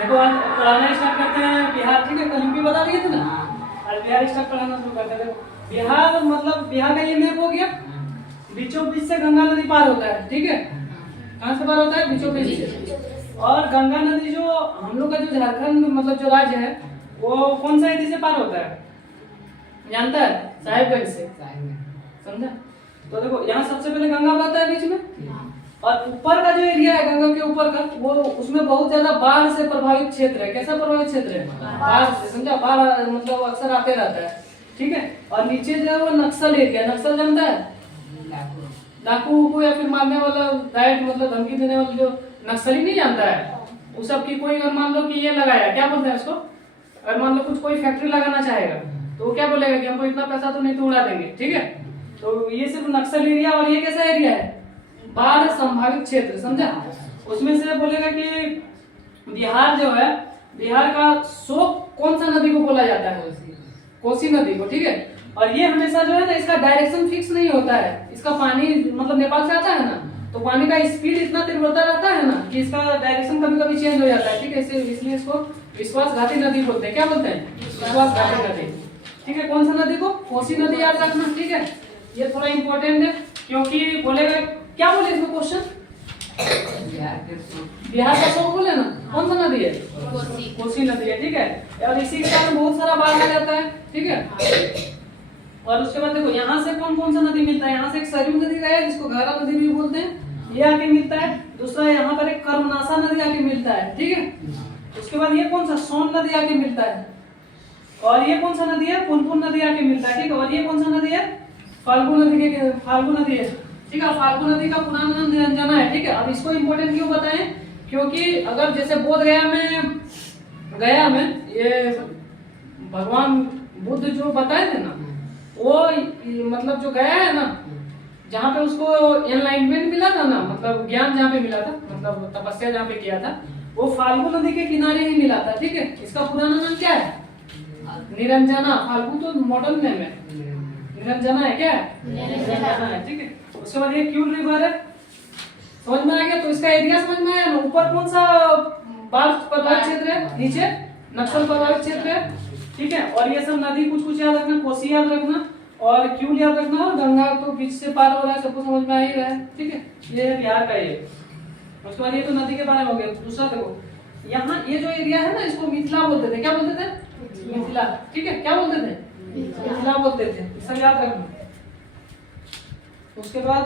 देखो आज पढ़ाना स्टार्ट करते हैं बिहार, ठीक है। कल यूपी बता दिए थे ना, आज बिहार स्टार्ट पढ़ाना शुरू करते हैं। देखो बिहार मतलब बिहार का ये मैप हो गया, बीचों बीच से गंगा नदी पार होता है, ठीक है। कहाँ से पार होता है? बीचों बीच से। और गंगा नदी जो हम लोग का जो झारखंड मतलब जो राज्य है वो कौन सा नदी से पार होता है जानता है? साहिबगंज से, समझा? तो देखो यहाँ सबसे पहले गंगा बहता है बीच में, और ऊपर का जो एरिया है गंगा के ऊपर का वो उसमें बहुत ज्यादा बाढ़ से प्रभावित क्षेत्र है। कैसा प्रभावित क्षेत्र है? बाढ़ से, समझा? बाढ़ मतलब अक्सर आते रहता है, ठीक है। और नीचे जो है वो नक्सल एरिया, नक्सल जानता है? डाकू को या फिर मारने वाला डायरेक्ट मतलब धमकी देने वाला जो नक्सली नहीं जानता है, उस सब की कोई अगर मान लो कि ये लगाया, क्या बोलते हैं उसको? अगर मान लो कुछ कोई फैक्ट्री लगाना चाहेगा तो वो क्या बोलेगा कि हमको इतना पैसा तो नहीं तो उड़ा देंगे, ठीक है। तो ये सिर्फ नक्सल एरिया, और ये कैसा एरिया है? बाढ़ संभावित क्षेत्र, समझा? उसमें से बोलेगा कि बिहार जो है, बिहार का शोक कौन सा नदी को बोला जाता है? कोसी नदी को, ठीक है। और ये हमेशा जो है ना इसका डायरेक्शन फिक्स नहीं होता है। इसका पानी मतलब नेपाल से आता है ना, तो पानी का स्पीड इतना तीव्रता रहता है ना कि इसका डायरेक्शन कभी कभी चेंज हो जाता है, ठीक है। इसलिए इसको विश्वासघाती नदी बोलते हैं। क्या बोलते हैं? विश्वासघाती नदी, ठीक है। कौन सा नदी को? कोसी नदी याद रखना, ठीक है। ये थोड़ा इंपॉर्टेंट है क्योंकि बोलेगा, क्या बोले इसमें क्वेश्चन? बिहार का शोक बोले ना, कौन सा नदी है? कोसी नदी है, ठीक है। और इसी के कारण बहुत सारा बाढ़ आ जाता है, ठीक है। और उसके बाद देखो यहाँ से कौन कौन सा नदी मिलता है? यहाँ से एक सरयू नदी गया है जिसको घाघरा नदी भी बोलते हैं, ये आके मिलता है। दूसरा यहाँ पर एक कर्मनाशा नदी आके मिलता है, ठीक है। उसके बाद ये कौन सा? सोन नदी आके मिलता है। और ये कौन सा नदी है? पुनपुन नदी आके मिलता है, ठीक है। और ये कौन सा नदी है? फाल्गु नदी है, ठीक है। फाल्गु नदी का पूरा नाम निरंजना है, ठीक है। अब इसको इम्पोर्टेंट क्यों बताएं? क्योंकि अगर जैसे बोध गया में ये भगवान बुद्ध जो बताए थे ना, वो मतलब जो गया है ना, जहाँ पे उसको एनलाइटमेंट मिला था ना, मतलब ज्ञान जहाँ पे मिला था, मतलब तपस्या जहाँ पे किया था, वो फाल्गु नदी के किनारे ही मिला था, ठीक है। इसका पुराना नाम क्या है? निरंजना। फाल्गु तो मॉडर्न नेम है, निरंजना है, क्या है? निरंजना है, ठीक है। उसके बाद ये क्यूल रिवर है, समझ में आ गया? तो इसका एरिया समझ में आया ना। ऊपर कौन सा बाढ़ प्रभावित क्षेत्र है? नीचे नक्सल प्रभावित क्षेत्र है, ठीक है। और ये सब नदी कुछ कुछ याद रखना, कोसी याद रखना और क्यूल याद रखना, और गंगा तो बीच से पार हो रहा है, सबको समझ में आ ही रहा है, ठीक है। ये है बिहार का ये। उसके बाद ये तो नदी के बारे में हो गया। दूसरा देखो यहाँ ये जो एरिया है ना, इसको मिथिला बोलते थे। क्या बोलते थे? मिथिला, ठीक है। क्या बोलते थे? मिथिला बोलते थे, सब याद रखना। उसके बाद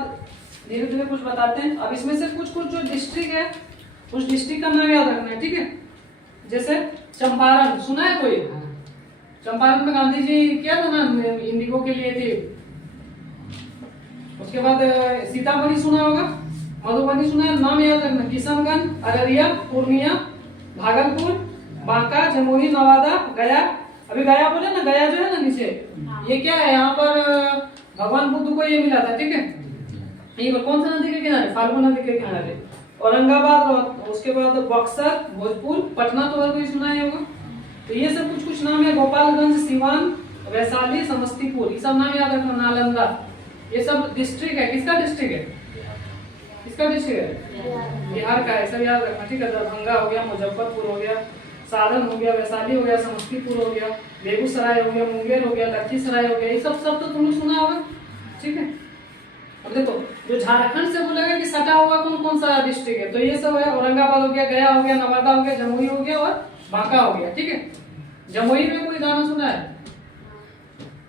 धीरे धीरे कुछ बताते हैं। अब इसमें से कुछ कुछ जो डिस्ट्रिक्ट है, उस डिस्ट्रिक्ट का नाम याद रखना है, ठीक है। जैसे चंपारण, सुना है कोई? चंपारण में गांधी जी क्या था ना, इंडिगो के लिए थे। उसके बाद सीतामढ़ी सुना होगा, मधुबनी सुना है, नाम याद रखना। किशनगंज, अररिया, पूर्णिया, भागलपुर, बांका, जमुई, नवादा, गया। अभी गया बोले ना, गया जो है ना नीचे, ये क्या है? यहाँ पर भगवान बुद्ध को ये मिला था, ठीक है। ये कौन सा नदी के किनारे? फाल्गु नदी के किनारे। औरंगाबाद, उसके बाद बक्सर, भोजपुर, पटना तो हर कोई सुना ही होगा। तो ये सब कुछ कुछ नाम है। गोपालगंज, सिवान, वैशाली, समस्तीपुर, ये सब नाम याद रखना। नालंदा, ये सब डिस्ट्रिक्ट है। किसका डिस्ट्रिक्ट है? किसका डिस्ट्रिक्ट है? बिहार का है, सब याद रखना, ठीक है। दरभंगा हो गया, मुजफ्फरपुर हो गया, सारण हो गया, वैशाली हो गया, समस्तीपुर हो गया, बेगूसराय हो गया, मुंगेर हो गया, लखीसराय हो गया, ये सब तो तुमने सुना होगा, ठीक है। अब देखो जो झारखंड से बोलेगा कि सटा होगा कौन कौन सा डिस्ट्रिक्ट है, तो ये सब है। औरंगाबाद हो गया, गया हो गया, नवादा हो गया, जमुई हो गया और बांका हो गया, ठीक है। जमुई में कोई गाना सुना है?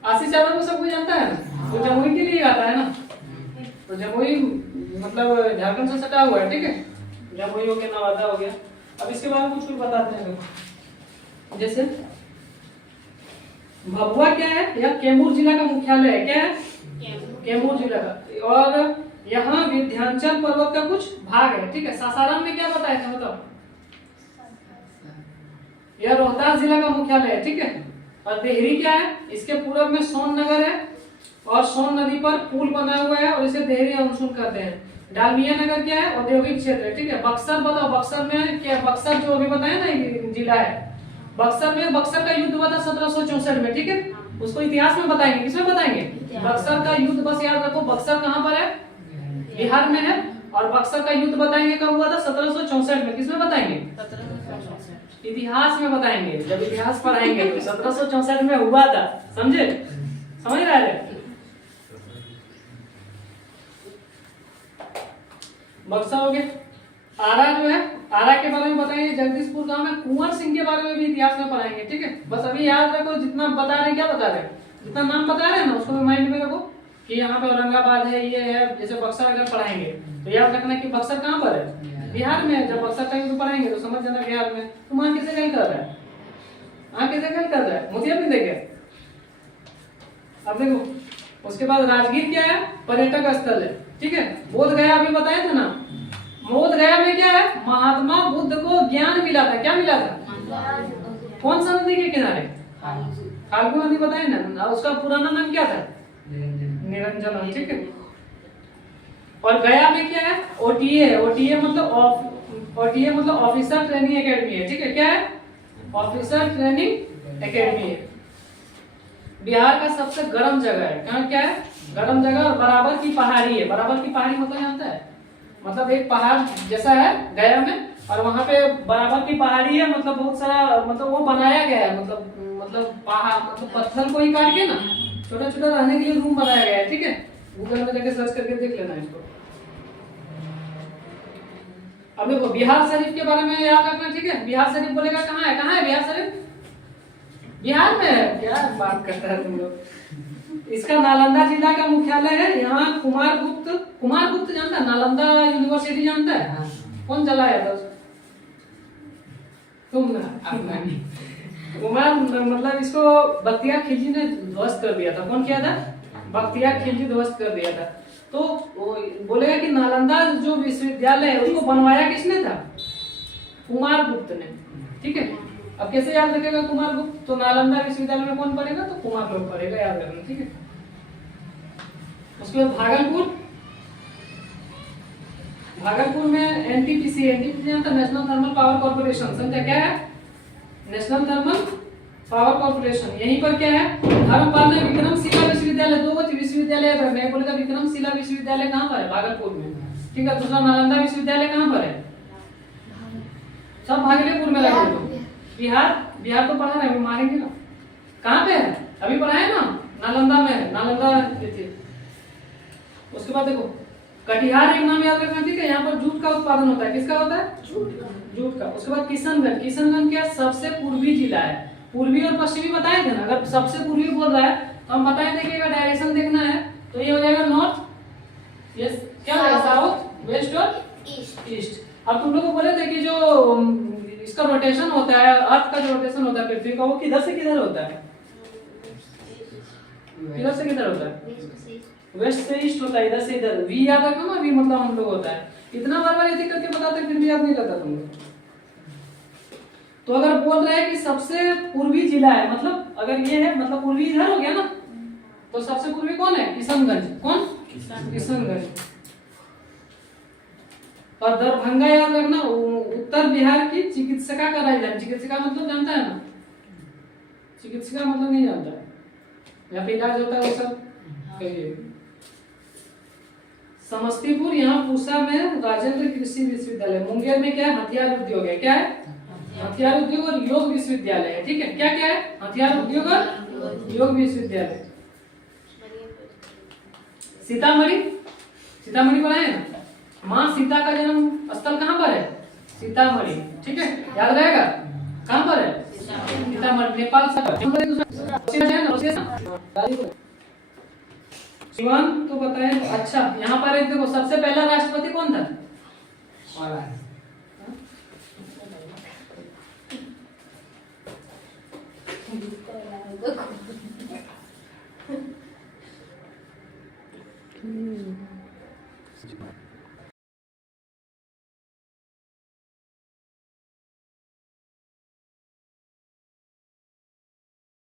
आशीष यादव को सब कोई जानता है ना, तो जमुई के लिए आता है ना, तो जमुई मतलब झारखंड से सटा हुआ है, ठीक है। जमुई हो गया, नवादा हो गया। अब इसके बारे में कुछ कुछ बताते हैं। जैसे भभुआ क्या है? यह कैमूर जिला का मुख्यालय है। क्या है? कैमूर जिला का। और यहाँ विंध्याचल पर्वत का कुछ भाग है, ठीक है। सासाराम में क्या बताया था बताओ? यह रोहतास जिला का मुख्यालय है, ठीक है। और देहरी क्या है? इसके पूर्व में सोन नगर है, और सोन नदी पर पुल बना हुआ है, और इसे देहरी अनशुन कहते हैं। डालमिया नगर क्या है? औद्योगिक क्षेत्र है, ठीक है। बक्सर बताओ, बक्सर में क्या? बक्सर जो अभी बताया ना जिला है, बक्सर में बक्सर का युद्ध हुआ था 1764 में, ठीक है। उसको इतिहास में बताएंगे, किसमें बताएंगे? बक्सर का युद्ध, बस याद रखो बक्सर कहाँ पर है? बिहार में है। और बक्सर का युद्ध बताएंगे कब हुआ था? 1764 में। किसमें बताएंगे? इतिहास में बताएंगे, जब इतिहास पढ़ाएंगे तो 1764 में हुआ था, समझे? समझ रहे हैं? बक्सर हो गया। आरा जो है, आरा के बारे में बताएंगे, जगदीशपुर गांव में कुंवर सिंह के बारे में भी इतिहास में पढ़ाएंगे, ठीक है? बस अभी याद रखो, जितना बता रहे हैं, क्या बता रहे हैं, जितना नाम बता रहे हैं ना उसको माइंड में रखो कि यहाँ पे औरंगाबाद है, ये है। जैसे बक्सर अगर पढ़ाएंगे तो याद रखना कि बक्सर कहाँ पर है, बिहार में। जब बक्सर कहीं तो पढ़ाएंगे तो समझ जाना बिहार में। तुम आँख किसे गल कर रहा है, आँख किसे गल कर रहा है, मोतिया भी देखे। अब देखो उसके बाद राजगीर क्या है, पर्यटक स्थल है, ठीक है? बोध गया अभी बताया था ना, बोध गया में क्या है, महात्मा बुद्ध को ज्ञान मिला था। क्या मिला था? कौन सा नदी के किनारे? फाल्गु नदी बताए ना, उसका पुराना नाम क्या था? निरंजन, ठीक है? और गया में क्या है, ओटीए है। ओटीए मतलब ऑफिसर ट्रेनिंग एकेडमी है, ठीक है? क्या है? ऑफिसर ट्रेनिंग एकेडमी है। बिहार का सबसे गर्म जगह है, कहाँ क्या है? गर्म जगह। और बराबर की पहाड़ी है। बराबर की पहाड़ी मतलब जानता है, मतलब एक पहाड़ जैसा है गया में, और वहां पे बराबर की पहाड़ी है, मतलब बहुत सारा, मतलब वो बनाया गया है, मतलब पहाड़, मतलब पत्थर को ही काट के ना छोटा छोटा रहने के लिए रूम बनाया गया है, ठीक है? गूगल में जाके सर्च करके देख लेना इसको। अब देखो बिहार शरीफ के बारे में याद रखना, ठीक है? बिहार शरीफ बोलेगा कहाँ है, कहाँ है बिहार शरीफ? बिहार में है। क्या बात करता है तुम लोग। इसका नालंदा जिला का मुख्यालय है। यहाँ कुमारगुप्त जानता है? नालंदा यूनिवर्सिटी जानता है? कौन जलाया था उसको? तुम ना। कुमार मतलब इसको बख्तियार खिलजी ने ध्वस्त कर दिया था। कौन किया था? बख्तियार खिलजी ध्वस्त कर दिया था। तो बोलेगा कि नालंदा जो विश्वविद्यालय है उसको बनवाया किसने था? कुमारगुप्त ने, ठीक है? अब कैसे याद रखेगा कुमारगुप्त? तो नालंदा विश्वविद्यालय में कौन पढ़ेगा? तो कुमारगुप्त पढ़ेगा, याद रखना, ठीक है? उसके बाद भागलपुर में एनटीपीसी जानता, नेशनल थर्मल पावर कॉर्पोरेशन, समझा? क्या है? National thermal power corporation. यहीं पर क्या है? धर्मपाल ने विक्रमशिला विश्वविद्यालय, दो विश्वविद्यालय है, बोलेगा विक्रमशिला विश्वविद्यालय कहाँ पर है? भागलपुर में, ठीक है? दूसरा नालंदा विश्वविद्यालय कहाँ पर है? सब भागलपुर में लगे। तो बिहार तो पढ़ा रहे हैं, मारेंगे ना। कहाँ पे है? अभी पढ़ाए ना, नालंदा में, नालंदा। उसके बाद देखो कटिहार एक नाम याद रखना, ठीक है? यहाँ पर जूट का उत्पादन होता है। किसका होता है? जूट का। उसके बाद किशनगंज क्या सबसे पूर्वी जिला है। पूर्वी और पश्चिमी बताए थे ना, अगर सबसे पूर्वी बोल रहा है तो हम बताए थे कि अगर डायरेक्शन देखना है तो ये हो जाएगा नॉर्थ, यस, क्या होगा? साउथ, वेस्ट और ईस्ट। अब तुम लोग को बोले थे कि जो इसका रोटेशन होता है, अर्थ का जो रोटेशन होता है पृथ्वी का, वो किधर से किधर होता है? किधर से किधर होता है? वेस्ट से ईस्ट होता है, इधर से इधर। वी याद रखो ना, वी मतलब हम लोग होता है। इतना बार ये करके बताते फिर भी याद नहीं रहता तुम लोग। तो अगर बोल रहे हैं कि सबसे पूर्वी जिला है, मतलब अगर ये है, मतलब पूर्वी इधर हो गया ना, तो सबसे पूर्वी कौन है? किशनगंज। कौन? किशनगंज। और दरभंगा याद रखना, उत्तर बिहार की चिकित्सिका का राजधानी। चिकित्सिका मतलब जानता है ना? चिकित्सिका मतलब नहीं जानता है, यहाँ पे इलाज होता है वो सब कहिए। समस्तीपुर, यहाँ पूसा में राजेंद्र कृषि विश्वविद्यालय। मुंगेर में क्या है? हथियार उद्योग है। क्या है? हथियार उद्योग और योग विश्वविद्यालय है, ठीक है? क्या क्या है? हथियार उद्योग और योग विश्वविद्यालय। सीतामढ़ी पर है ना, माँ सीता का जन्म स्थल कहाँ पर है? सीतामढ़ी, ठीक है? याद रहेगा कहाँ पर है? सीतामढ़ी, नेपाल शिवान तो बताए। अच्छा, यहाँ पर एक देखो, सबसे पहला राष्ट्रपति कौन था?